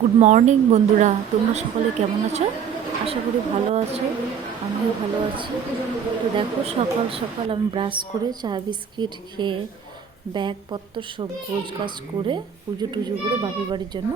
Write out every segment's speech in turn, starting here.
Good morning বন্ধুরা, তোমরা সকলে কেমন আছো? আশা করি ভালো আছো। আমিও ভালো আছি। তো দেখো, সকাল সকাল আমি ব্রাশ করে চা বিস্কিট খেয়ে ব্যাগপত্র সব গোছ গাছ করে পুজো টুজো করে বাপের বাড়ির জন্য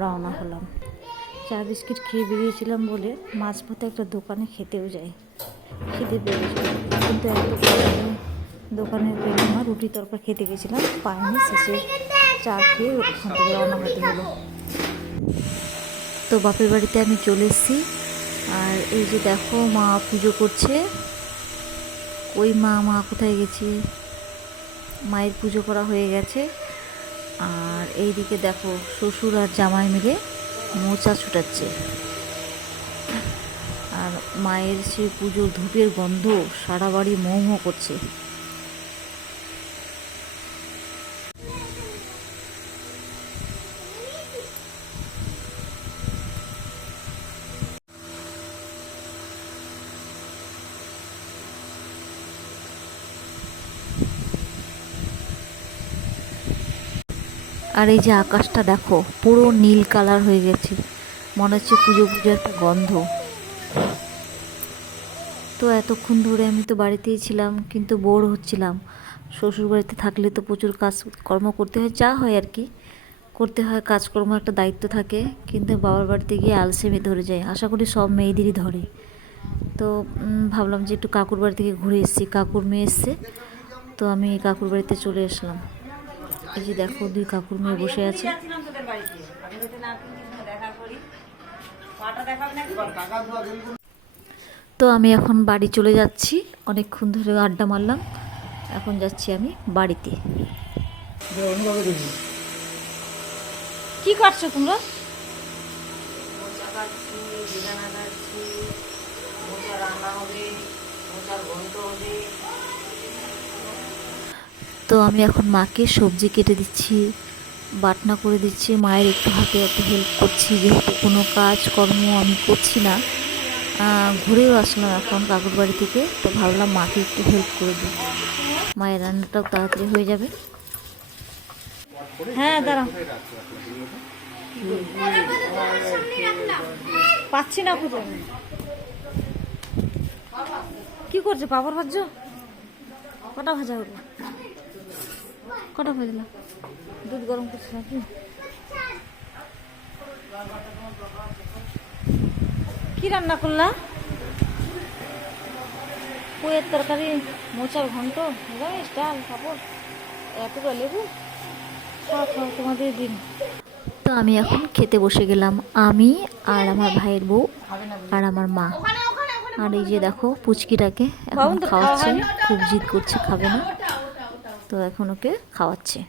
রওনা হলাম। চা বিস্কিট খেয়ে বেরিয়েছিলাম বলে মাঝপথে একটা দোকানে খেতেও যাই, খিদে পেয়েছিল। কিন্তু এত আমি দোকানে পেলাম না, রুটি তরকা খেতে গেছিলাম, পাইনি। শেষে চা খেয়ে ওখান থেকে রওনা হতে হলো। তো বাপের বাড়িতে আমি চলে এসেছি। আর এই যে দেখো, মা পুজো করছে। ওই মা কোথায় গেছে? মায়ের পুজো করা হয়ে গেছে। আর এইদিকে দেখো, শ্বশুর আর জামাই মিলে মোচা ছুটাচ্ছে। আর মায়ের সে পুজোর ধূপের গন্ধ সারা বাড়ি মৌ মৌ করছে। আর এই যে আকাশটা দেখো, পুরো নীল কালার হয়ে গেছে, মনে হচ্ছে পুজো পুজো একটা গন্ধ। তো এতক্ষণ ধরে আমি তো বাড়িতেই ছিলাম, কিন্তু বোর হচ্ছিলাম। শ্বশুর বাড়িতে থাকলে তো প্রচুর কাজকর্ম করতে হয়, যা হয় আর কি করতে হয়, কাজকর্ম একটা দায়িত্ব থাকে। কিন্তু বাবার বাড়িতে গিয়ে আলসেমি ধরে যায়, আশা করি সব মেয়েদেরই ধরে। তো ভাবলাম যে একটু কাকুর বাড়ি থেকে ঘুরে এসেছি, কাকুর মেয়ে এসছে, তো আমি কাকুর বাড়িতে চলে আসলাম। এই যে দেখো, দুই কাকুর মেয়ে বসে আছে। তো আমি এখন বাড়ি চলে যাচ্ছি, অনেকক্ষণ ধরে আড্ডা মারলাম, এখন যাচ্ছি আমি বাড়িতে। কি করছো তোমরা? তো আমি এখন মাকে সবজি কেটে দিচ্ছি, বাটনা করে দিচ্ছি, মায়ের একটু হাতে একটু হেল্প করছি, যেহেতু কোনো কাজকর্ম আমি করছি না। ঘুরেও আসলাম এখন কাকুর বাড়ি থেকে, তো ভাবলাম মাকে একটু হেল্প করে দিই, মায়ের রান্নাটাও তাড়াতাড়ি হয়ে যাবে। হ্যাঁ, দাঁড়াও, পাচ্ছি না খুঁজে। কি করছে? পাপড় ভাজছো? কটা ভাজা হলো? কটা ভাজলা? দুধ গরম করছে নাকি? কি রান্না করলা? পুয়ের তরকারি, মোচার ঘন্ট, নিরামিষ, ডাল, পাপড়, এতটা লেবু। খাও খাও, তোমাদের দিন। তো আমি এখন খেতে বসে গেলাম, আমি আর আমার ভাইয়ের বউ আর আমার মা। আর এই যে দেখো, পুচকিটাকে এখন খাওয়াচ্ছে, খুব জিদ করছে, খাবে না, তো এখন ওকে খাওয়াচ্ছে।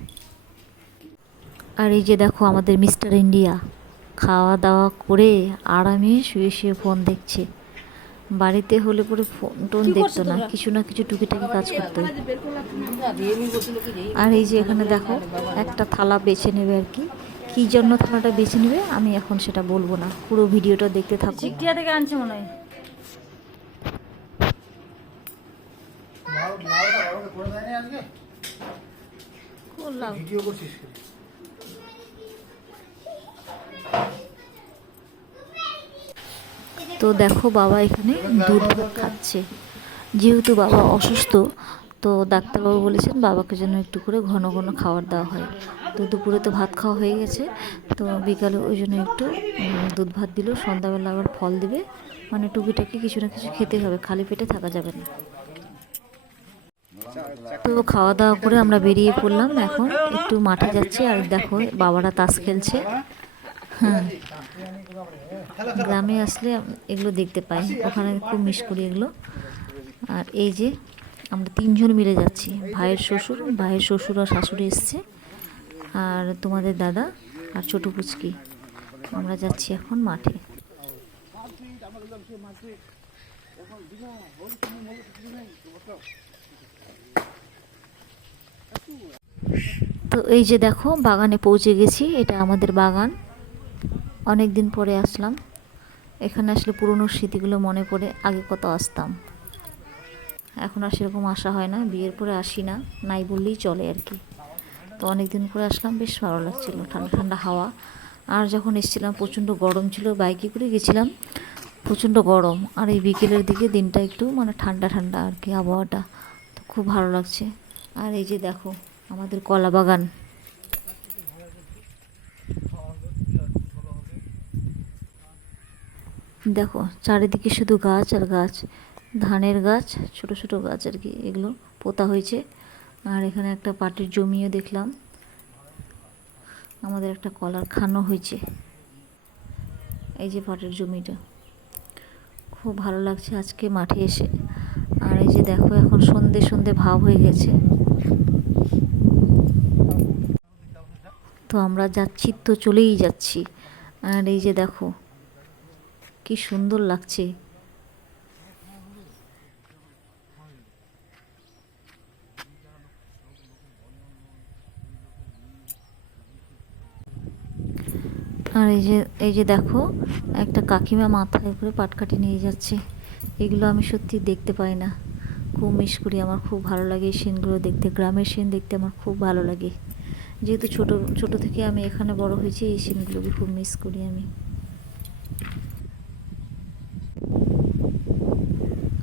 আর এই যে দেখো, আমাদের মিস্টার ইন্ডিয়া খাওয়া দাওয়া করে আরামে শুয়ে শুয়ে ফোন দেখছে। বাড়িতে হলে পরে ফোন টোন দেখতো না, কিছু না কিছু টুকিটাকি কাজ করতো। আর এই যে এখানে দেখো, একটা থালা বেছে নেবে আর কি, কী জন্য থালাটা বেছে নেবে আমি এখন সেটা বলবো না, পুরো ভিডিওটা দেখতে থাকো। চিকটিয়া থেকে আনছে মনে হয়। তো দেখো, বাবা এখানে দুধ ভাত খাচ্ছে। যেহেতু বাবা অসুস্থ, তো ডাক্তারবাবু বলেছেন বাবাকে যেন একটু করে ঘন ঘন খাবার দেওয়া হয়। তো দুপুরে তো ভাত খাওয়া হয়ে গেছে, তো বিকালে ওই জন্য একটু দুধ ভাত দিল, সন্ধ্যাবেলা আবার ফল দেবে, মানে টুকিটাকি কিছু না কিছু খেতে হবে, খালি পেটে থাকা যাবে না। তো খাওয়া দাওয়া করে আমরা বেরিয়ে পড়লাম, এখন একটু মাঠে যাচ্ছি। আর দেখো, বাবারা তাস খেলছে। হ্যাঁ, গ্রামে আসলে এগুলো দেখতে পাই, ওখানে খুব মিস করি এগুলো। আর এই যে আমরা তিনজন মিলে যাচ্ছি, ভাইয়ের শ্বশুর আর শাশুড়ি এসছে, আর তোমাদের দাদা আর ছোট পুচকি। আমরা যাচ্ছি এখন মাঠে। তো এই যে দেখো, বাগানে পৌঁছে গেছি, এটা আমাদের বাগান। অনেক দিন পরে আসলাম এখানে, আসলে পুরনো স্মৃতিগুলো মনে পড়ে, আগে কত আসতাম। এখন আর সেরকম আসা হয় না, বিয়ের পরে আসি না, নাই বললেই চলে আর কি। তো অনেক দিন পরে আসলাম, বেশ ভালো লাগছিল, ঠান্ডা ঠান্ডা হাওয়া। আর যখন এসেছিলাম প্রচণ্ড গরম ছিল, বাইকে করে গেছিলাম, প্রচণ্ড গরম। আর এই বিকেলের দিকে দিনটা একটু মানে ঠান্ডা ঠান্ডা আর কি আবহাওয়াটা, তো খুব ভালো লাগছে। আর এই যে দেখো আমাদের কলা বাগান, দেখো চারিদিকে শুধু গাছ আর গাছ, ধানের গাছ, ছোট ছোট গাছ আর কি, এগুলো পোতা হয়েছে। আর এখানে একটা পাটের জমিও দেখলাম, আমাদের একটা কলার খানও হয়েছে। এই যে পাটের জমিটা, খুব ভালো লাগছে আজকে মাঠে এসে। আর এই যে দেখো এখন সন্ধে সন্ধে ভাব হয়ে গেছে, তো আমরা যাচ্ছি, তো চলেই যাচ্ছি। আর এই যে দেখো কি সুন্দর লাগছে। আর এই যে দেখো একটা কাকিমা মাথায় করে পাটকাঠি নিয়ে যাচ্ছে। এগুলো আমি সত্যি দেখতে পাই না, খুব মিস করি। আমার খুব ভালো লাগে এই সিনগুলো দেখতে, গ্রামের সিন দেখতে আমার খুব ভালো লাগে। যেহেতু ছোট ছোট থেকে আমি এখানে বড় হয়েছি, এই সিনগুলোকে খুব মিস করি আমি।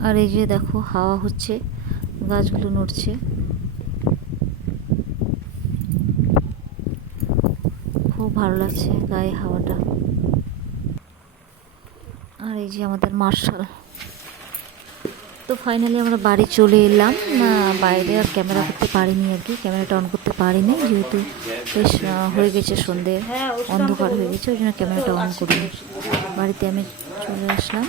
আর এই যে দেখো হাওয়া হচ্ছে, গাছগুলো নড়ছে, খুব ভালো লাগছে গায়ে হাওয়াটা। আর এই যে আমাদের মার্শাল। তো ফাইনালি আমরা বাড়ি চলে এলাম। না বাইরে আর ক্যামেরা করতে পারিনি আর কি, ক্যামেরাটা অন করতে পারিনি, যেহেতু বেশ হয়ে গেছে সন্ধে, অন্ধকার হয়ে গেছে, ওই জন্য ক্যামেরাটা অন করিনি। বাড়িতে আমি চলে আসলাম।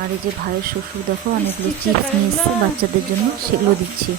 আর এই যে ভাইয়ের শ্বশুর দেখো অনেকগুলো চিপস নিয়ে এসছে বাচ্চাদের জন্য, সেগুলো দিচ্ছি।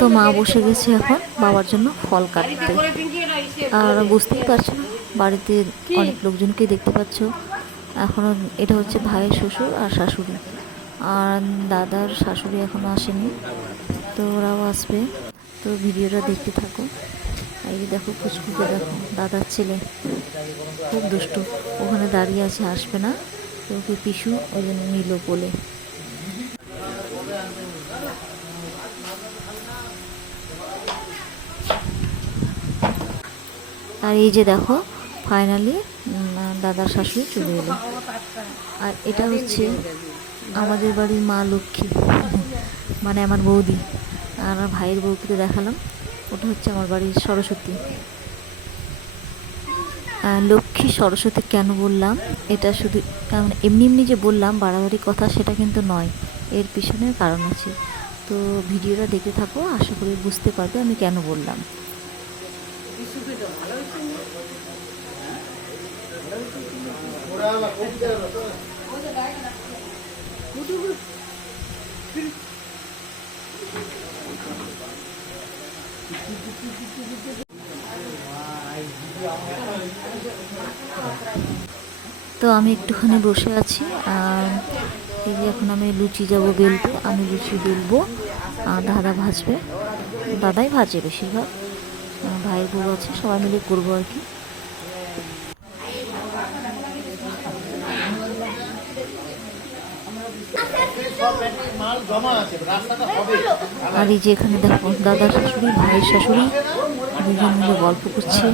তো মা বসে গেছে এখন বাবার জন্য ফল কাটতে। আর বুঝতেই পারছো না, বাড়িতে অনেক লোকজনকে দেখতে পাচ্ছ। এখনও এটা হচ্ছে ভাইয়ের শ্বশুর আর শাশুড়ি, আর দাদার শাশুড়ি এখনও আসেনি, তো ওরাও আসবে। তো ভিডিওটা দেখতে থাকো। এই যে দেখো পুচকুকে দেখো, দাদার ছেলে, খুব দুষ্টু, ওখানে দাঁড়িয়ে আছে, আসবে না, তো ওকে পিসু ওই জন্য নিল বলে। আর এই যে দেখো ফাইনালি দাদার শাশুড়ি চলে এলো। আর এটা হচ্ছে আমাদের বাড়ির মা লক্ষ্মী, মানে আমার বৌদি। আর আমার ভাইয়ের বউকে তো দেখালাম, ওটা হচ্ছে আমার বাড়ির সরস্বতী। লক্ষ্মী সরস্বতী কেন বললাম, এটা শুধু এমনি এমনি যে বললাম বাড়াবাড়ি কথা, সেটা কিন্তু নয়, এর পিছনের কারণ আছে। তো ভিডিওটা দেখতে থাকো, আশা করি বুঝতে পারবে আমি কেন বললাম। তো আমি একটুখানি বসে আছি। আর এই যে এখন আমি লুচি যাব বেলতে, আমি লুচি বেলবো আর দাদা ভাজবে, দাদাই ভাজে বেশিরভাগ, ভাইয়ের বউ আছে, সবাই মিলে করবো আর কি। আর এই যে এখানে দেখো দাদার শাশুড়ি ভাইয়ের শাশুড়ি দুজন মিলে গল্প করছে,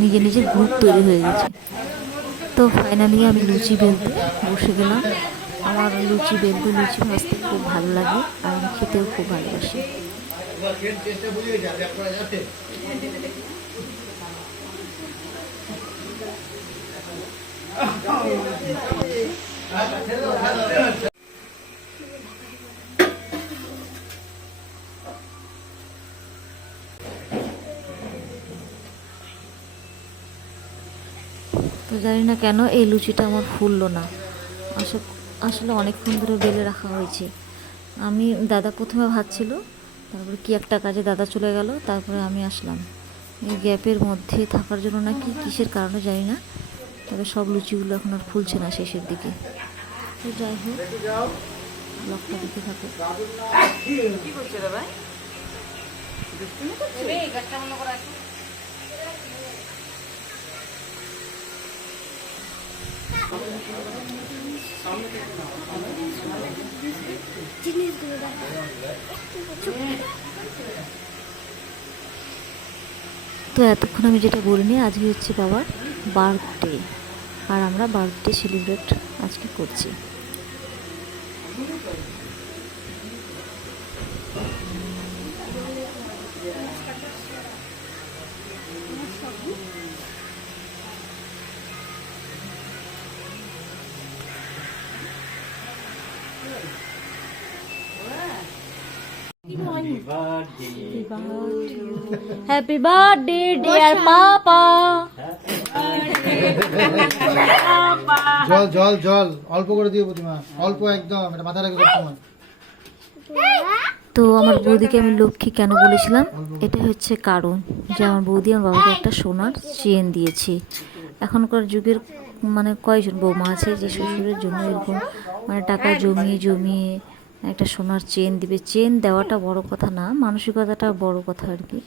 নিজে নিজে গ্রুপ তৈরি হয়ে গেছে। তো ফাইনালি আমি লুচি বেলতে বসে গেলাম। আমার লুচি বেলতে, লুচি ভাজতে খুব ভালো লাগে, আর আমি খেতেও খুব ভালোবাসি। তো জানি না কেন এই লুচিটা আমার ফুললো না, আসলে অনেকক্ষণ ধরে বেলে রাখা হয়েছে। আমি দাদা প্রথমে ভাজছিল, তারপরে কি একটা কাজে দাদা চলে গেল, তারপরে আমি আসলাম। এই গ্যাপের মধ্যে থাকার জন্য নাকি কিসের কারণে জানি না, তবে সব লুচিগুলো এখন আর ফুলছে না শেষের দিকে। তো যাই হোক, ব্লগটা দিতে থাকো। তো এতক্ষণ আমি যেটা বলিনি, আজকে হচ্ছে বাবার বার্থডে, আর আমরা বার্থডে সেলিব্রেট আজকে করছি। Happy birthday, dear Papa. জল জল জল অল্প করে দিও প্রতিমা, অল্প একদম, এটা মাথা রাখবে সবসময়। তো আমার বৌদিকে আমি লক্ষ্মী কেন বলেছিলাম, এটা হচ্ছে কারণ যে আমার বৌদি আমার বাবাকে একটা সোনার চেন দিয়েছে। এখনকার যুগের মানে কয়জন বৌমা আছে যে শ্বশুরের জন্য এরকম মানে টাকা জমিয়ে জমিয়ে একটা সোনার চেন দিবে। চেন দেওয়াটা বড় কথা না, মানসিকতাটা বড় কথা আর কি।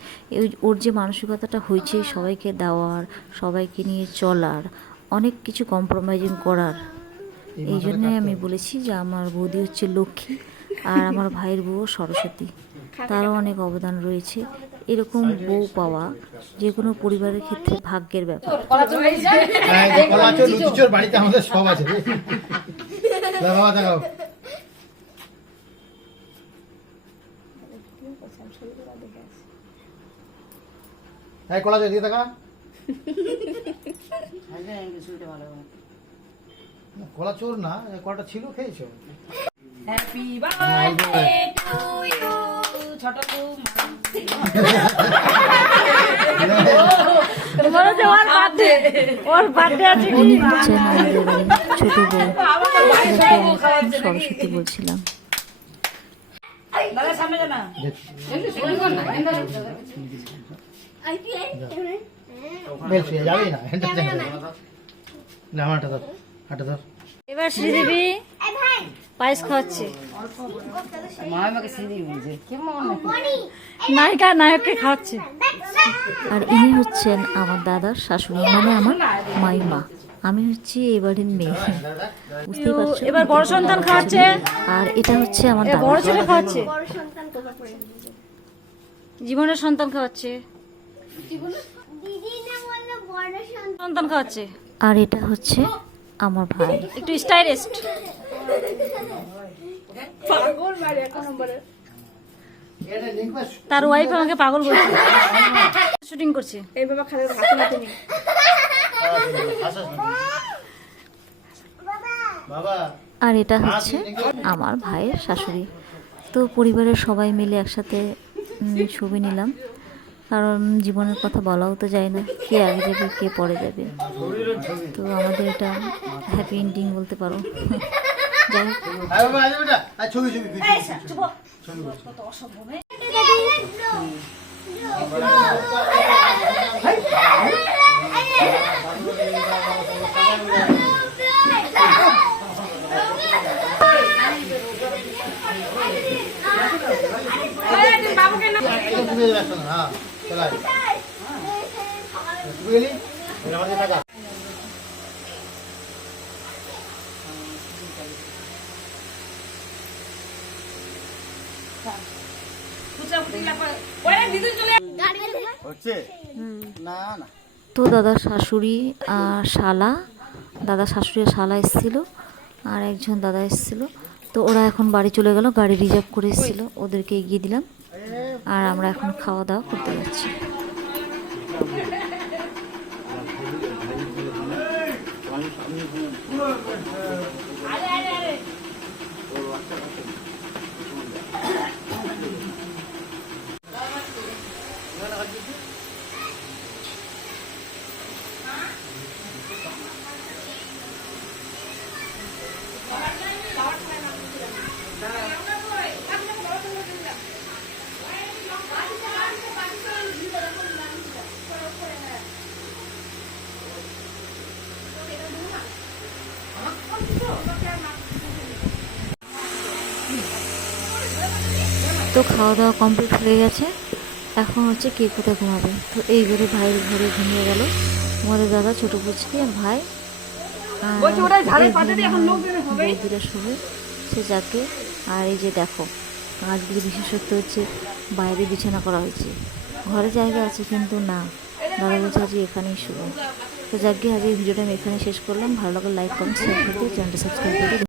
ওর যে মানসিকতাটা হয়েছে সবাইকে দেওয়ার, সবাইকে নিয়ে চলার, অনেক কিছু কম্প্রোমাইজিং করার, এই জন্যই আমি বলেছি যে আমার বৌদি হচ্ছে লক্ষ্মী আর আমার ভাইয়ের বউ সরস্বতী, তারও অনেক অবদান রয়েছে। এরকম বউ পাওয়া যে কোনো পরিবারের ক্ষেত্রে ভাগ্যের ব্যাপার। বাড়িতে আমাদের সব আছে। বাবা দেখাও, এই কলা দিয়ে দেখা, কলা চোর না, কলাটা ছিল, খেয়েছো। হ্যাপি বার্থডে টু ইউ ছোট বৌমা। তোমার বার্থডে, ওর বার্থডে আছে কি? ছোট বউ সরস্বতী বলছিলাম। দাদা সামনে জানা যাবেই না, না আমারটা ধর, হাঁটা ধর। এবার শ্রীদেবী পায়েস খাওয়াচ্ছে। নায়িকা নায়ককে খাওয়াচ্ছে। আর ইনি হচ্ছেন আমার দাদার শাশুড়ি, মানে আমার মাইমা। আমি হচ্ছি এই বাড়ির মেয়ে, বুঝতেই পারছো। এবার বড় সন্তান খাওয়াচ্ছে, আর এটা হচ্ছে আমার বড় ছেলে খাওয়াচ্ছে, জীবনের সন্তান খাওয়াচ্ছে, সন্তান খাওয়াচ্ছে। আর এটা হচ্ছে আমার ভাই, একটু স্টাইলিস্ট। তার ওয়াইফ আমাকে পাগল বলছে, শুটিং করছে। এইভাবে খালি হাতে নাতে নি বাবা। আর এটা হচ্ছে আমার ভাইয়ের শাশুড়ি। তো পরিবারের সবাই মিলে একসাথে ছবি নিলাম, কারণ জীবনের কথা বলাও তো যায় না, কে আগে যাবে কে পরে যাবে। তো আমাদের এটা হ্যাপি এন্ডিং বলতে পারো। যাই তো দাদার শাশুড়ি আর শালা, দাদা শাশুড়ি আর শালা এসেছিল, আর একজন দাদা এসেছিল। তো ওরা এখন বাড়ি চলে গেল, গাড়ি রিজার্ভ করে এসেছিলো, ওদেরকে এগিয়ে দিলাম। আর আমরা এখন খাওয়া দাওয়া করতে যাচ্ছি। তো খাওয়া দাওয়া কমপ্লিট হয়ে গেছে, এখন হচ্ছে কে কোথায় ঘুমাবে। তো এই ঘরে ভাইয়ের ঘরে ঘুমিয়ে গেল আমাদের দাদা, ছোটো পুচকি আর ভাই। বলছি ওটাই ঝাড়ের পাশে দিয়ে এখন লোক বের হবে। বৌদিরা শোবে, সে যাকে। আর এই যে দেখো, আজকে বিশেষত্ব হচ্ছে বাইরে বিছানা করা হয়েছে, ঘরে জায়গা আছে কিন্তু না, দাদা বলছে আজকে এখানেই শুভ। তো যাকে আজকে ভিডিওটা আমি এখানে শেষ করলাম। ভালো লাগলে লাইক কমেন্ট শেয়ার করতে, চ্যানেলটা সাবস্ক্রাইব করতে।